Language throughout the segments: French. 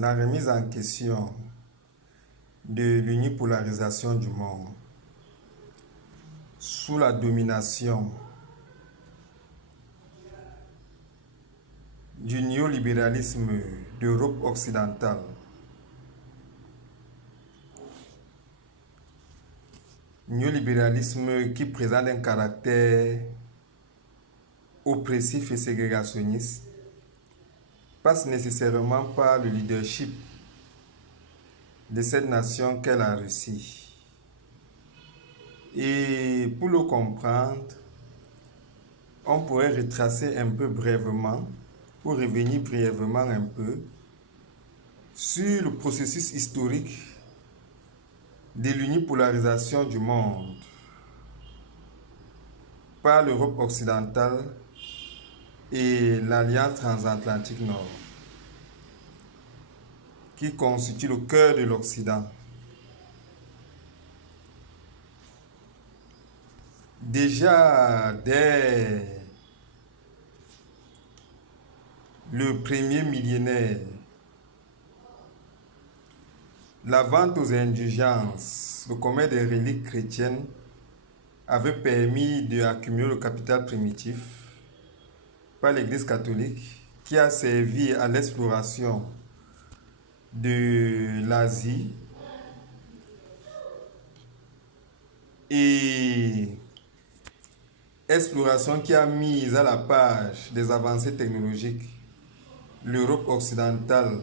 La remise en question de l'unipolarisation du monde sous la domination du néolibéralisme d'Europe occidentale. Néolibéralisme qui présente un caractère oppressif et ségrégationniste passe nécessairement par le leadership de cette nation qu'est la Russie. Et pour le comprendre, on pourrait retracer un peu brièvement, ou revenir brièvement un peu, sur le processus historique de l'unipolarisation du monde par l'Europe occidentale et l'Alliance transatlantique Nord, qui constitue le cœur de l'Occident. Déjà dès le premier millénaire, la vente aux indulgences, le commerce des reliques chrétiennes avait permis d'accumuler le capital primitif par l'Église catholique qui a servi à l'exploration de l'Asie et exploration qui a mis à la page des avancées technologiques l'Europe occidentale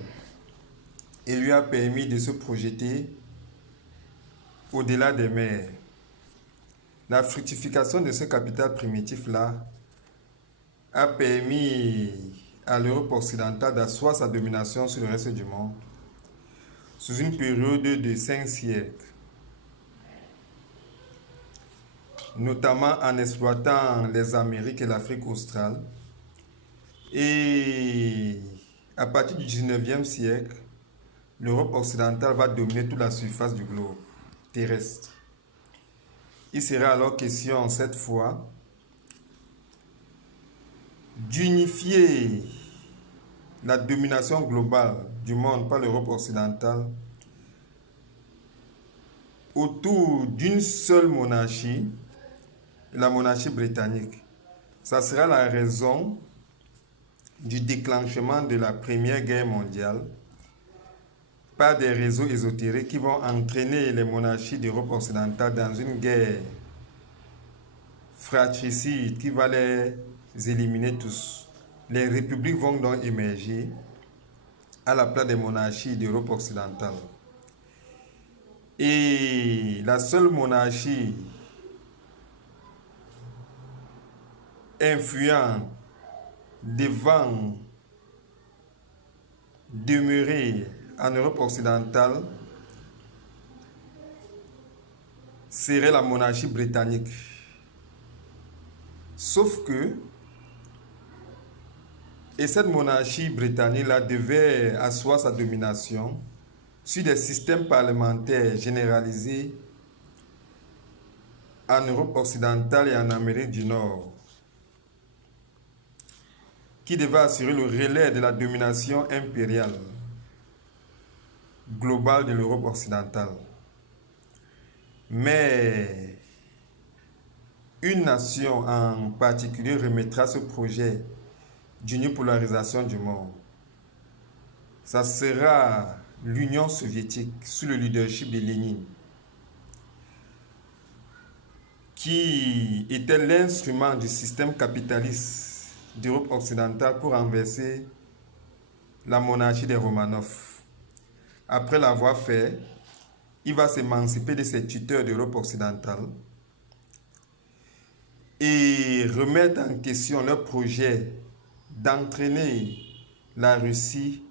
et lui a permis de se projeter au-delà des mers. La fructification de ce capital primitif-là a permis à l'Europe occidentale d'asseoir sa domination sur le reste du monde sous une période de 5 siècles, notamment en exploitant les Amériques et l'Afrique australe. Et à partir du 19e siècle, l'Europe occidentale va dominer toute la surface du globe terrestre. Il sera alors question cette fois d'unifier la domination globale du monde par l'Europe occidentale autour d'une seule monarchie, la monarchie britannique. Ça sera la raison du déclenchement de la Première Guerre mondiale par des réseaux ésotériques qui vont entraîner les monarchies d'Europe occidentale dans une guerre fratricide qui va les éliminer tous. Les républiques vont donc émerger à la place des monarchies d'Europe occidentale. Et la seule monarchie influente devant demeurer en Europe occidentale serait la monarchie britannique. Sauf que, et cette monarchie britannique-là devait asseoir sa domination sur des systèmes parlementaires généralisés en Europe occidentale et en Amérique du Nord, qui devait assurer le relais de la domination impériale globale de l'Europe occidentale. Mais une nation en particulier remettra ce projet d'unipolarisation du monde. Ça sera l'Union soviétique sous le leadership de Lénine, qui était l'instrument du système capitaliste d'Europe occidentale pour renverser la monarchie des Romanov. Après l'avoir fait, il va s'émanciper de ses tuteurs d'Europe occidentale et remettre en question leur projet d'entraîner la Russie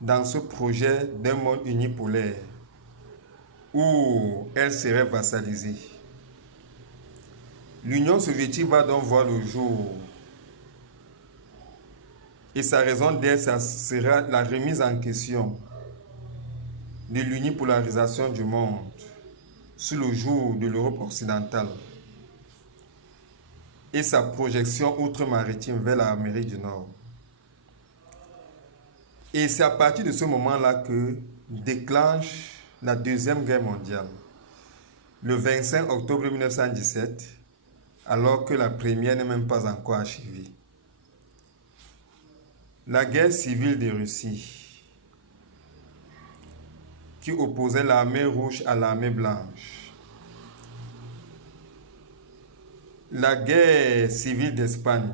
dans ce projet d'un monde unipolaire où elle serait vassalisée. L'Union soviétique va donc voir le jour et sa raison d'être sera la remise en question de l'unipolarisation du monde sous le jour de l'Europe occidentale et sa projection outre-maritime vers l'Amérique du Nord. Et c'est à partir de ce moment-là que déclenche la Deuxième Guerre mondiale, le 25 octobre 1917, alors que la première n'est même pas encore achevée. La guerre civile de Russie, qui opposait l'armée rouge à l'armée blanche. La guerre civile d'Espagne,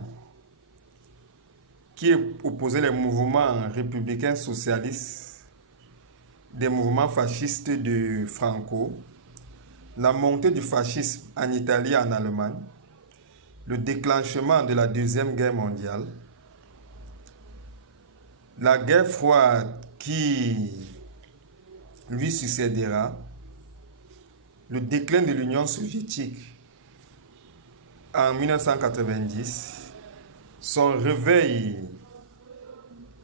qui opposait les mouvements républicains socialistes, des mouvements fascistes de Franco, la montée du fascisme en Italie et en Allemagne, le déclenchement de la Deuxième Guerre mondiale, la guerre froide qui lui succédera, le déclin de l'Union soviétique en 1990, son réveil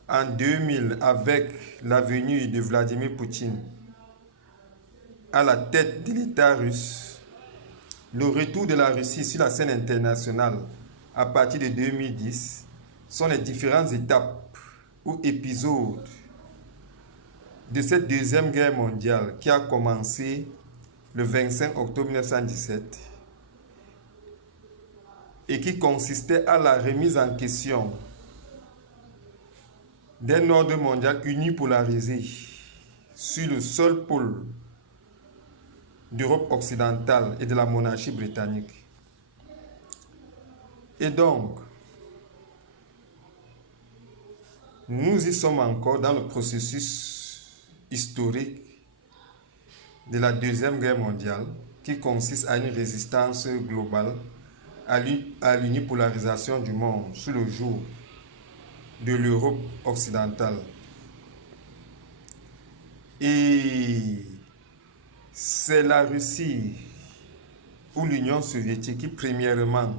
en 2000 avec la venue de Vladimir Poutine à la tête de l'État russe, le retour de la Russie sur la scène internationale à partir de 2010 sont les différentes étapes ou épisodes de cette Deuxième Guerre mondiale qui a commencé le 25 octobre 1917 et qui consistait à la remise en question d'un ordre mondial unipolarisé sur le seul pôle d'Europe occidentale et de la monarchie britannique. Et donc, nous y sommes encore dans le processus historique de la Deuxième Guerre mondiale qui consiste à une résistance globale à l'unipolarisation du monde sous le joug de l'Europe occidentale. Et c'est la Russie ou l'Union soviétique qui, premièrement,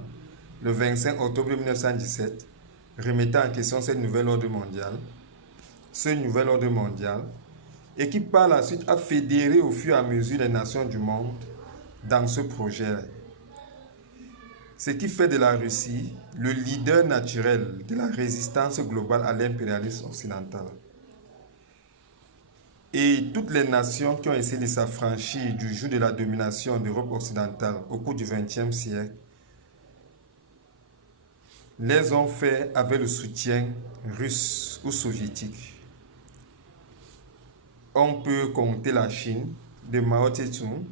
le 25 octobre 1917, remettait en question ce nouvel ordre mondial, et qui par la suite a fédéré au fur et à mesure les nations du monde dans ce projet. Ce qui fait de la Russie le leader naturel de la résistance globale à l'impérialisme occidental. Et toutes les nations qui ont essayé de s'affranchir du joug de la domination d'Europe occidentale au cours du XXe siècle les ont fait avec le soutien russe ou soviétique. On peut compter la Chine de Mao Tse-tung,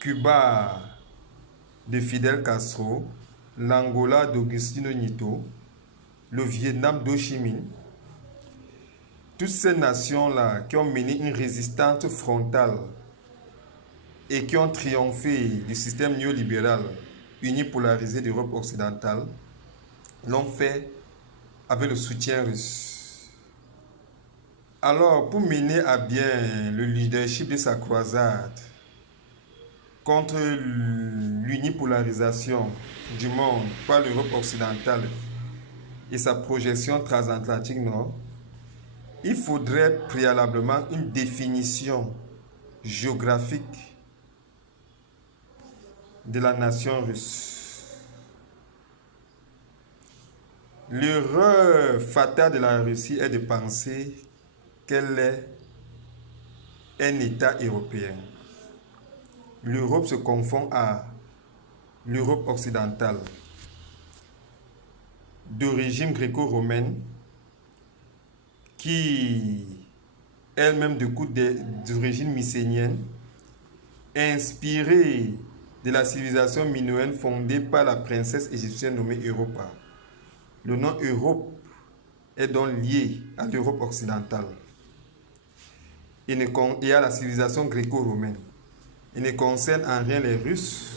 Cuba de Fidel Castro, l'Angola d'Agostinho Neto, le Vietnam d'Ho Chi Minh. Toutes ces nations-là qui ont mené une résistance frontale et qui ont triomphé du système néolibéral unipolarisé d'Europe occidentale, l'ont fait avec le soutien russe. Alors, pour mener à bien le leadership de sa croisade contre l'unipolarisation du monde par l'Europe occidentale et sa projection transatlantique nord, il faudrait préalablement une définition géographique de la nation russe. L'erreur fatale de la Russie est de penser qu'elle est un État européen. L'Europe se confond à l'Europe occidentale, d'origine gréco-romaine, qui elle-même d'origine mycénienne, inspirée de la civilisation minoenne fondée par la princesse égyptienne nommée Europa. Le nom Europe est donc lié à l'Europe occidentale et à la civilisation gréco-romaine. Il ne concerne en rien les Russes,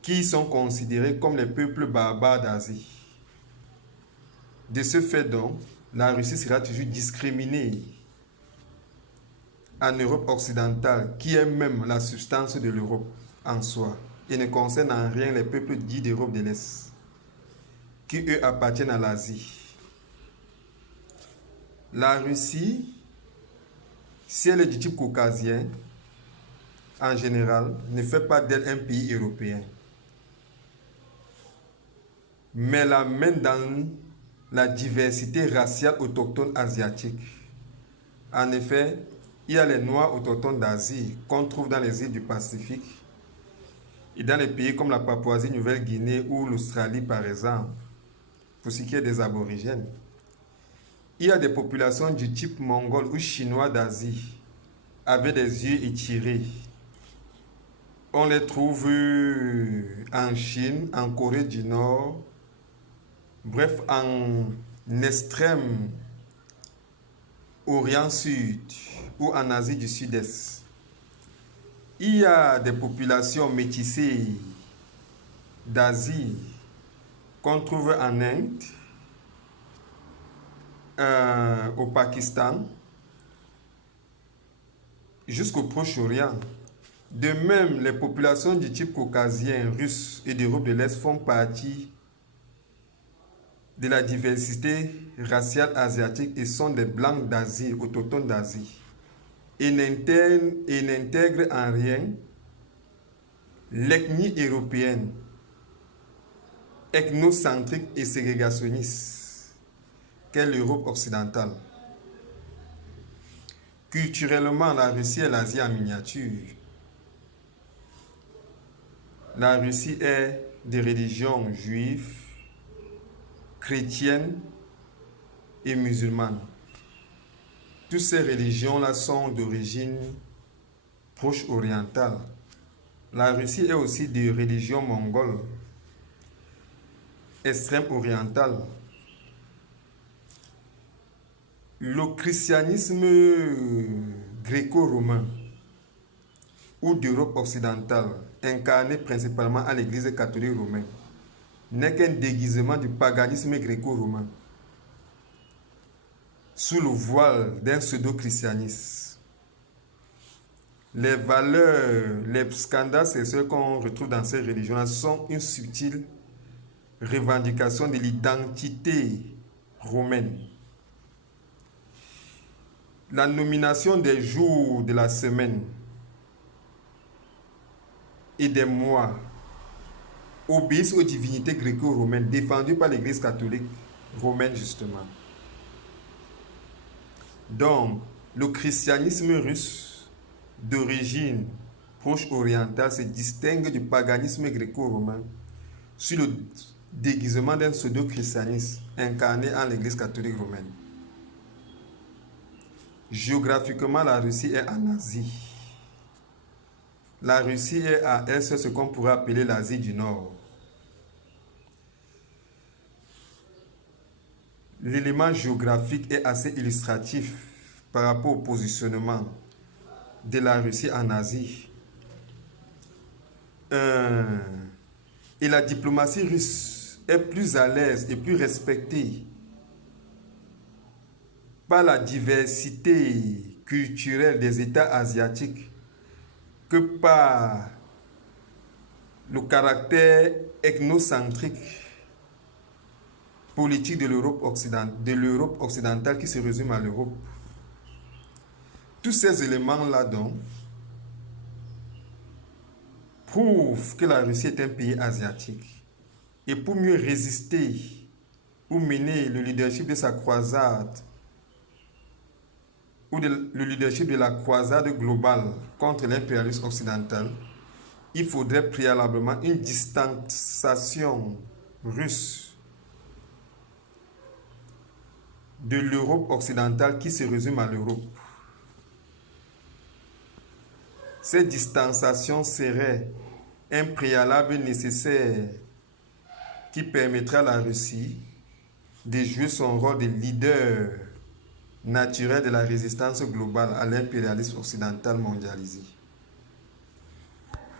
qui sont considérés comme les peuples barbares d'Asie. De ce fait donc, la Russie sera toujours discriminée en Europe occidentale, qui est même la substance de l'Europe en soi, et ne concerne en rien les peuples dits d'Europe de l'Est, qui eux appartiennent à l'Asie. La Russie, si elle est du type caucasien, en général, ne fait pas d'elle un pays européen, mais la mène dans la diversité raciale autochtone asiatique. En effet, il y a les Noirs autochtones d'Asie qu'on trouve dans les îles du Pacifique et dans les pays comme la Papouasie-Nouvelle-Guinée ou l'Australie par exemple, pour ce qui est des aborigènes. Il y a des populations du type mongol ou chinois d'Asie avec des yeux étirés. On les trouve en Chine, en Corée du Nord, bref, en extrême Orient Sud ou en Asie du Sud-Est. Il y a des populations métissées d'Asie qu'on trouve en Inde, au Pakistan, jusqu'au Proche-Orient. De même, les populations du type caucasien, russe et d'Europe de l'Est font partie de la diversité raciale asiatique et sont des blancs d'Asie, autochtones d'Asie, et n'intègrent en rien l'ethnie européenne, ethnocentrique et ségrégationniste, qu'est l'Europe occidentale. Culturellement, la Russie est l'Asie en miniature. La Russie est de religions juives, chrétiennes et musulmanes. Toutes ces religions-là sont d'origine proche orientale. La Russie est aussi de religion mongole, extrême orientale. Le christianisme gréco-romain ou d'Europe occidentale, incarné principalement à l'Église catholique romaine, n'est qu'un déguisement du paganisme gréco-romain sous le voile d'un pseudo-christianisme. Les valeurs, les scandales sexuels qu'on retrouve dans ces religions-là sont une subtile revendication de l'identité romaine. La nomination des jours de la semaine et des mois obéissent aux divinités gréco-romaines défendues par l'Église catholique romaine justement. Donc, le christianisme russe d'origine proche orientale se distingue du paganisme gréco-romain sous le déguisement d'un pseudo-christianisme incarné en l'Église catholique romaine. Géographiquement, la Russie est en Asie. La Russie est à elle ce qu'on pourrait appeler l'Asie du Nord. L'élément géographique est assez illustratif par rapport au positionnement de la Russie en Asie. Et la diplomatie russe est plus à l'aise et plus respectée par la diversité culturelle des États asiatiques que par le caractère ethnocentrique politique de l'Europe occidentale qui se résume à l'Europe. Tous ces éléments-là donc prouvent que la Russie est un pays asiatique. Et pour mieux résister ou mener le leadership de sa croisade le leadership de la croisade globale contre l'impérialisme occidental, il faudrait préalablement une distanciation russe de l'Europe occidentale qui se résume à l'Europe. Cette distanciation serait un préalable nécessaire qui permettra à la Russie de jouer son rôle de leader naturel de la résistance globale à l'impérialisme occidental mondialisé.